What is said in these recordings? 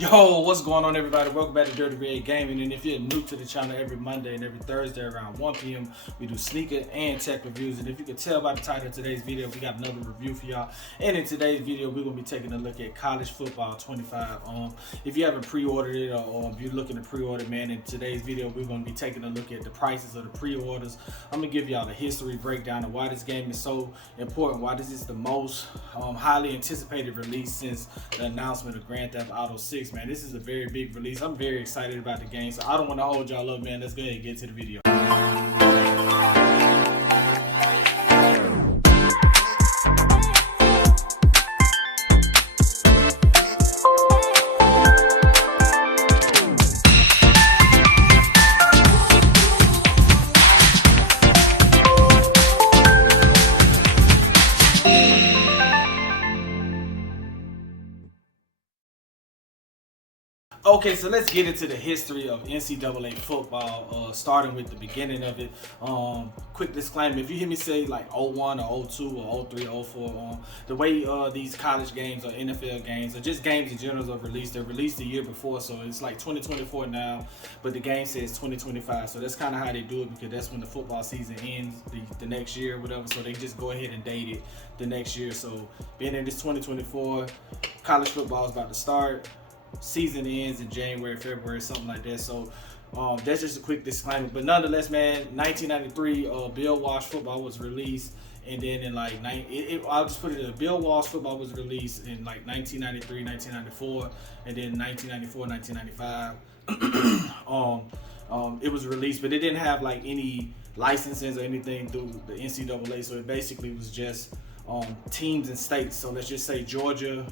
Yo, what's going on, everybody? Welcome back to Dirty Red Gaming. And if you're new to the channel, every Monday and every Thursday around 1 p.m. we do sneaker and tech reviews. And if you can tell by the title of today's video, we got another review for y'all. And in today's video, we're gonna be taking a look at College Football 25. If you haven't pre-ordered it or if you're looking to pre-order, man, in today's video, we're gonna be taking a look at the prices of the pre-orders. I'm gonna give y'all the history breakdown of why this game is so important, why this is the most highly anticipated release since the announcement of Grand Theft Auto 6. Man, this is a very big release. I'm very excited about the game, so I don't want to hold y'all up, man. Let's go ahead and get to the video. Okay, so let's get into the history of NCAA football, starting with the beginning of it. Quick disclaimer, if you hear me say like 01 or 02 or 03, 04, the way these college games or NFL games or just games in general are released, they're released the year before, so it's like 2024 now, but the game says 2025, so that's kind of how they do it because that's when the football season ends the next year or whatever, so they just go ahead and date it the next year. So being in this 2024, college football is about to start. Season ends in January, February, something like that. So that's just a quick disclaimer. But nonetheless, man, 1993, Bill Walsh football was released, and then in like I'll just put it in. Bill Walsh football was released in like 1993, 1994, and then 1994, 1995. It was released, but it didn't have like any licenses or anything through the NCAA. So it basically was just teams and states. So let's just say Georgia.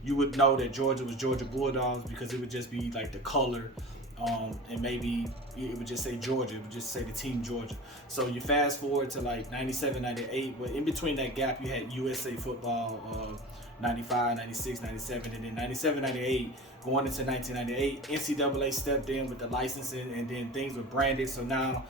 You would know that Georgia was Georgia Bulldogs because it would just be like the color, and maybe it would just say Georgia. It would just say the team Georgia. So you fast forward to like 97, 98, but in between that gap you had USA football, 95, 96, 97, and then 97, 98, going into 1998, NCAA stepped in with the licensing, and then things were branded. So now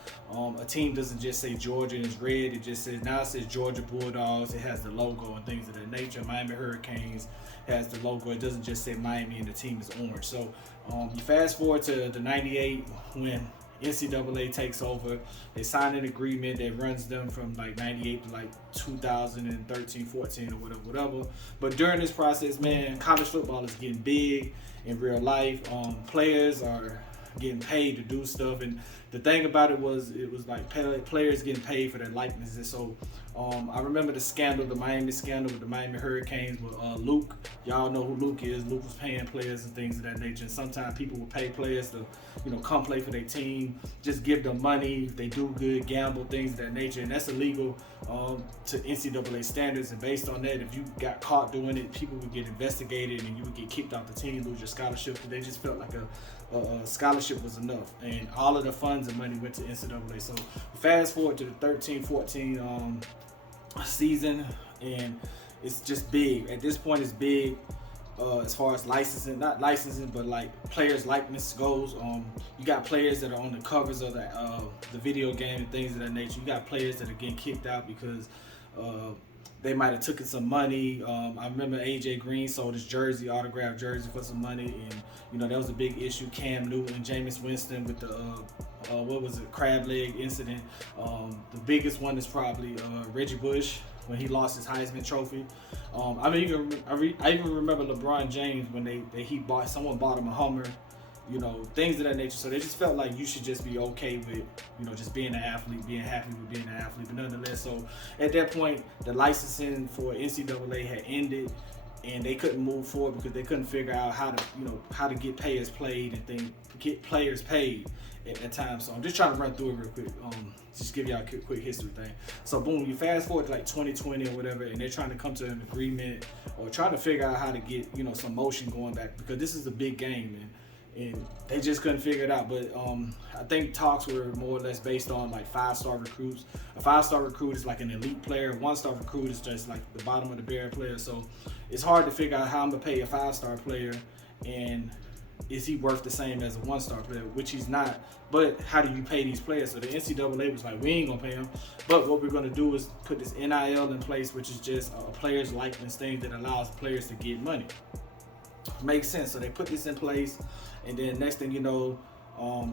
a team doesn't just say Georgia and it's red. It just says, now it says Georgia Bulldogs. It has the logo and things of that nature. Miami Hurricanes has the logo. It doesn't just say Miami and the team is orange. So you fast forward to the 98 when NCAA takes over. They sign an agreement that runs them from like 98 to like 2013, 14 or whatever. But during this process, man, college football is getting big in real life. Players are getting paid to do stuff, and the thing about it was like players getting paid for their likenesses. So I remember the scandal, the Miami scandal with the Miami Hurricanes with Luke. Y'all know who Luke is. Luke was paying players and things of that nature. And sometimes people would pay players to, come play for their team, just give them money if they do good, gamble, things of that nature. And that's illegal to NCAA standards. And based on that, if you got caught doing it, people would get investigated and you would get kicked off the team, lose your scholarship, because they just felt like a scholarship was enough. And all of the funds and money went to NCAA. So fast forward to the 13-14 season, and it's just big. At this point, it's big as far as licensing, not licensing, but like players' likeness goes. You got players that are on the covers of the video game and things of that nature. You got players that are getting kicked out because they might have taken some money. I remember AJ Green sold his jersey, autographed jersey, for some money, and that was a big issue. Cam Newton, Jameis Winston with the crab leg incident. The biggest one is probably Reggie Bush when he lost his Heisman Trophy. I even remember LeBron James when someone bought him a Hummer. Things of that nature. So they just felt like you should just be okay with, just being an athlete, being happy with being an athlete. But nonetheless, so at that point, the licensing for NCAA had ended, and they couldn't move forward because they couldn't figure out how to get players played and get players paid at that time. So I'm just trying to run through it real quick. Just give y'all a quick history thing. So boom, you fast forward to like 2020 or whatever, and they're trying to come to an agreement or trying to figure out how to get some motion going back, because this is a big game, and they just couldn't figure it out. But I think talks were more or less based on like 5-star recruits. A 5-star recruit is like an elite player. 1-star recruit is just like the bottom of the barrel player. So it's hard to figure out how I'm gonna pay a 5-star player, and is he worth the same as a 1-star player, which he's not. But how do you pay these players? So the NCAA was like, we ain't gonna pay him, but what we're gonna do is put this NIL in place, which is just a player's likeness thing that allows players to get money. makes sense. So they put this in place, and then next thing you know,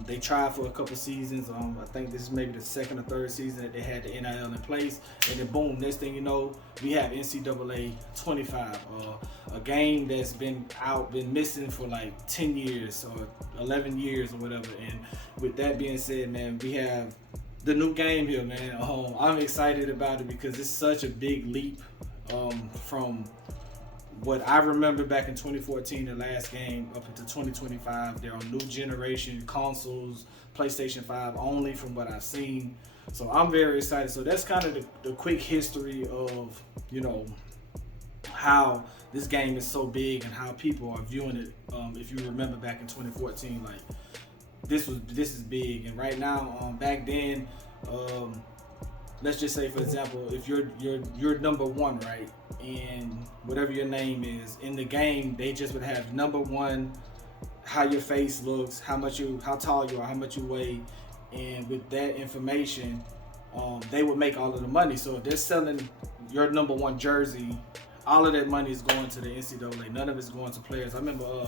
they tried for a couple seasons. I think this is maybe the second or third season that they had the NIL in place, and then boom, next thing you know, we have NCAA 25, a game that's been missing for like 10 years or 11 years or whatever. And with that being said, man, we have the new game here, man. I'm excited about it because it's such a big leap from what I remember back in 2014, the last game, up into 2025. They're on new generation consoles, PlayStation 5 only from what I've seen. So I'm very excited. So that's kind of the quick history of, you know, how this game is so big and how people are viewing it. If you remember back in 2014, like this is big. And right now, back then, let's just say, for example, if you're number one, right, and whatever your name is in the game, they just would have number one, how your face looks, how tall you are, how much you weigh, and with that information, they would make all of the money. So if they're selling your number one jersey, all of that money is going to the NCAA. None of it's going to players. I remember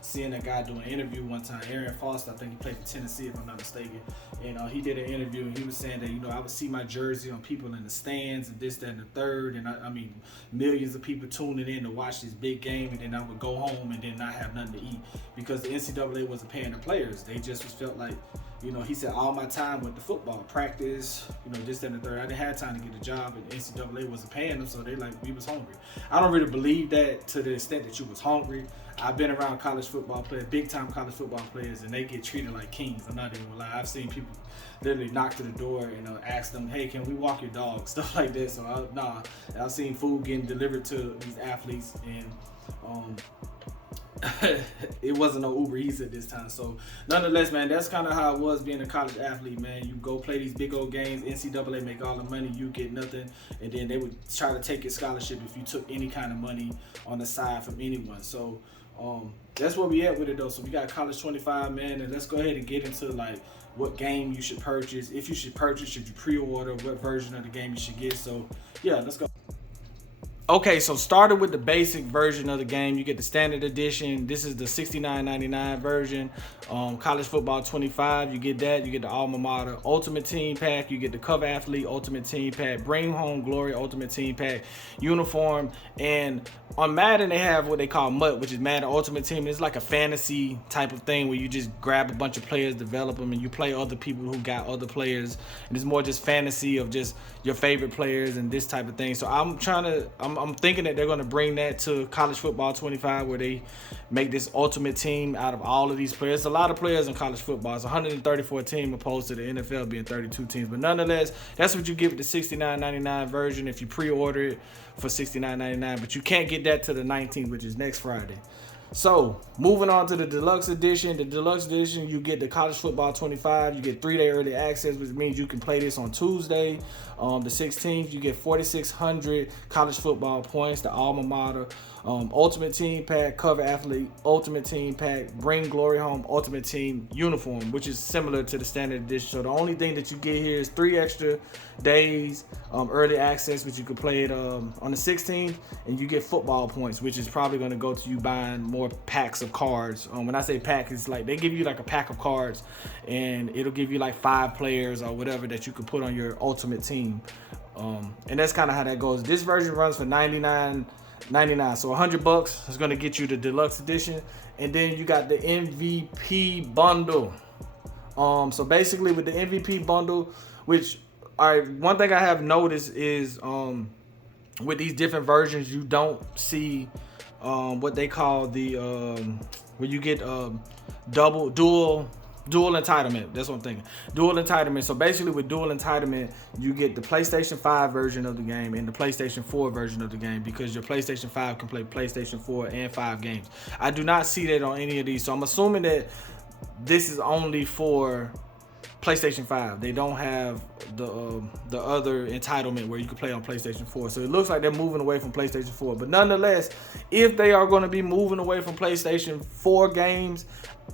seeing a guy do an interview one time, Aaron Foster, I think he played for Tennessee if I'm not mistaken, and he did an interview and he was saying that, you know, I would see my jersey on people in the stands and this, that, and the third, and I mean millions of people tuning in to watch this big game, and then I would go home and then not have nothing to eat because the NCAA wasn't paying the players. They just felt like, you know, he said, all my time with the football practice, you know, this, that, and the third, I didn't have time to get a job, and the NCAA wasn't paying them, so they like, we was hungry. I don't really believe that to the extent that you was hungry. I've been around college football players, big time college football players, and they get treated like kings. I'm not even gonna lie. I've seen people literally knock to the door and ask them, hey, can we walk your dog? Stuff like that. So I've seen food getting delivered to these athletes, and it wasn't no Uber Eats at this time. So nonetheless, man, that's kind of how it was being a college athlete, man. You go play these big old games, NCAA make all the money, you get nothing, and then they would try to take your scholarship if you took any kind of money on the side from anyone. So that's where we at with it though. So we got College 25, man, and let's go ahead and get into like what game you should purchase, if you should purchase, should you pre-order, what version of the game you should get. So yeah, let's go. Okay, so started with the basic version of the game. You get the standard edition. This is the $69.99 version. College Football 25, you get that. You get the Alma Mater Ultimate Team Pack. You get the Cover Athlete Ultimate Team Pack, Bring Home Glory Ultimate Team Pack, uniform. And on Madden, they have what they call MUT, which is Madden Ultimate Team. It's like a fantasy type of thing where you just grab a bunch of players, develop them, and you play other people who got other players. And it's more just fantasy of just your favorite players and this type of thing. So I'm thinking that they're going to bring that to College Football 25, where they make this ultimate team out of all of these players. There's a lot of players in college football. It's 134 teams opposed to the NFL being 32 teams. But nonetheless, that's what you get with the $69.99 version if you pre-order it for $69.99. But you can't get that to the 19th, which is next Friday. So, moving on to the deluxe edition. The deluxe edition, you get the College Football 25. You get 3-day early access, which means you can play this on Tuesday, the 16th. You get 4,600 college football points, the Alma Mater Ultimate Team Pack, Cover Athlete Ultimate Team Pack, Bring Glory Home Ultimate Team uniform, which is similar to the standard edition. So the only thing that you get here is 3 extra days early access, which you can play it on the 16th, and you get football points, which is probably going to go to you buying more packs of cards. When I say pack, it's like they give you like a pack of cards, and it'll give you like 5 players or whatever that you can put on your ultimate team. And that's kind of how that goes. This version runs for $99.99, so $100 is going to get you the deluxe edition. And then you got the MVP bundle. So basically with the MVP bundle, which one thing I have noticed is with these different versions, you don't see what they call the where you get dual entitlement. That's what I'm thinking. Dual entitlement. So basically with dual entitlement, you get the PlayStation 5 version of the game and the PlayStation 4 version of the game, because your PlayStation 5 can play PlayStation 4 and 5 games. I do not see that on any of these. So I'm assuming that this is only for PlayStation 5. They don't have the other entitlement where you can play on PlayStation 4. So it looks like they're moving away from PlayStation 4. But nonetheless, if they are going to be moving away from PlayStation 4 games,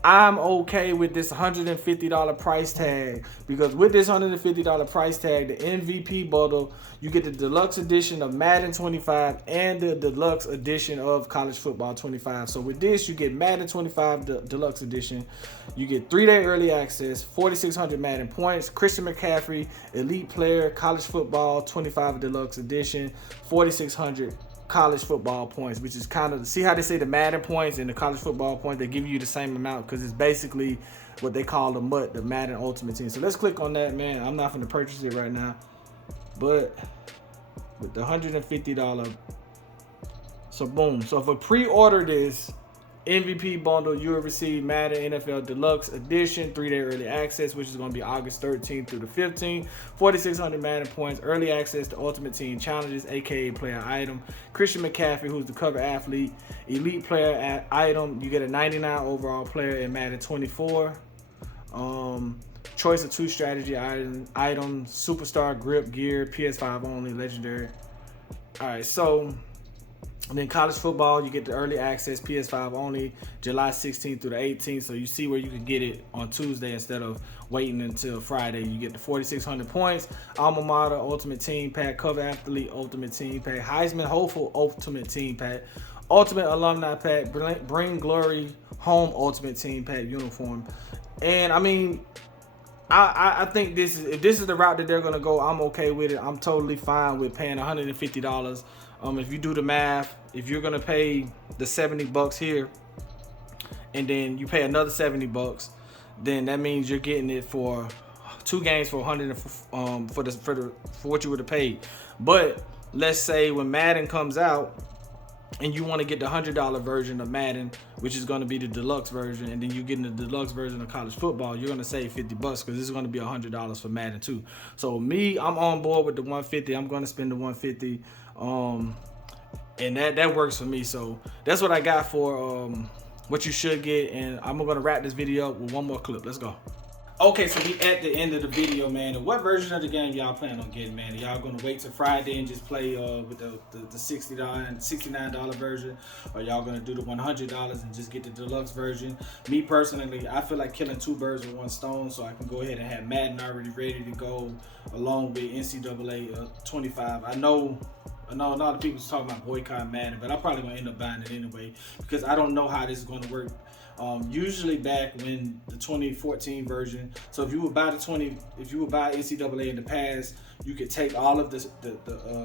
I'm okay with this $150 price tag, because with this $150 price tag, the MVP bundle, you get the deluxe edition of Madden 25 and the deluxe edition of College Football 25. So with this, you get Madden 25 deluxe edition, you get 3-day early access, 4,600 Madden points, Christian McCaffrey, elite player, College Football 25 deluxe edition, 4,600 college football points, which is kind of, see how they say the Madden points and the college football points, they give you the same amount because it's basically what they call the MUT, the Madden Ultimate Team. So let's click on that, man. I'm not going to purchase it right now, but with the $150, so boom. So if I pre-order this MVP bundle, you will receive Madden NFL Deluxe Edition, 3-day early access, which is going to be August 13th through the 15th, 4,600 Madden points, early access to Ultimate Team Challenges, aka player item, Christian McCaffrey, who's the cover athlete, elite player item, you get a 99 overall player in Madden 24, choice of 2 strategy item, superstar grip gear, PS5 only, legendary. All right, so and then college football, you get the early access, PS5 only, July 16th through the 18th. So you see where you can get it on Tuesday instead of waiting until Friday. You get the 4,600 points, Alma Mater Ultimate Team Pack, Cover Athlete Ultimate Team Pack, Heisman Hopeful Ultimate Team Pack, Ultimate Alumni Pack, Bring Glory Home Ultimate Team Pack uniform. And I mean, I think if this is the route that they're gonna go, I'm okay with it. I'm totally fine with paying $150. If you do the math, if you're gonna pay the $70 here, and then you pay another $70, then that means you're getting it for 2 games for $100 for what you would have paid. But let's say when Madden comes out, and you want to get the $100 version of Madden, which is going to be the deluxe version, and then you get the deluxe version of college football, you're going to save $50 because this is going to be $100 for Madden too. So me, I'm on board with the $150. I'm going to spend the $150, and that works for me. So that's what I got for what you should get, and I'm going to wrap this video up with one more clip. Let's go. Okay, so we at the end of the video, man. And what version of the game y'all plan on getting, man? Y'all gonna wait till Friday and just play with the $69 version, or y'all gonna do the $100 and just get the deluxe version? Me personally, I feel like killing 2 birds with 1 stone, so I can go ahead and have Madden already ready to go along with NCAA 25. I know a lot of people's talking about boycotting Madden, but I'm probably gonna end up buying it anyway because I don't know how this is gonna work. Usually back when the 2014 version, so if you would buy NCAA in the past, you could take all of the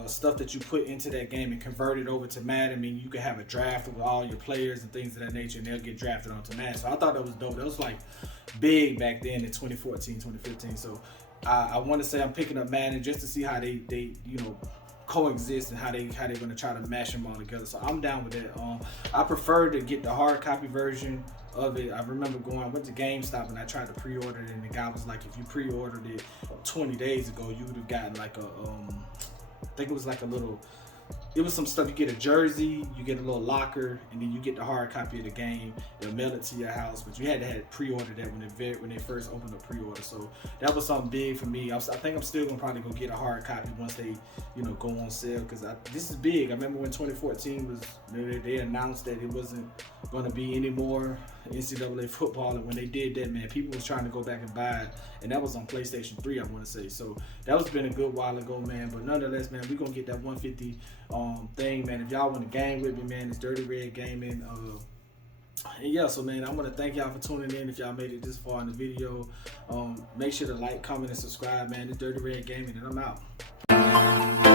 stuff that you put into that game and convert it over to Madden. I mean, you could have a draft with all your players and things of that nature, and they'll get drafted onto Madden. So I thought that was dope. That was like big back then in 2014, 2015. So I want to say I'm picking up Madden just to see how they coexist and how they're going to try to mash them all together. So I'm down with that. I prefer to get the hard copy version of it. I remember I went to GameStop and I tried to pre-order it, and the guy was like, if you pre-ordered it 20 days ago, you would have gotten like I think it was like it was some stuff. You get a jersey, you get a little locker, and then you get the hard copy of the game. They'll mail it to your house, but you had to have pre-ordered that when they first opened the pre-order. So that was something big for me. I think I'm still gonna probably go get a hard copy once they go on sale, because this is big. I remember when 2014 was, they announced that it wasn't going to be any more NCAA football, and when they did that, man, people was trying to go back and buy it, and that was on PlayStation 3, I want to say. So that was been a good while ago, man. But nonetheless, man, we're gonna get that 150 thing, man. If y'all want to game with me, man, it's Dirty Red Gaming. And yeah, so man, I want to thank y'all for tuning in. If y'all made it this far in the video, make sure to like, comment, and subscribe, man. It's Dirty Red Gaming, and I'm out.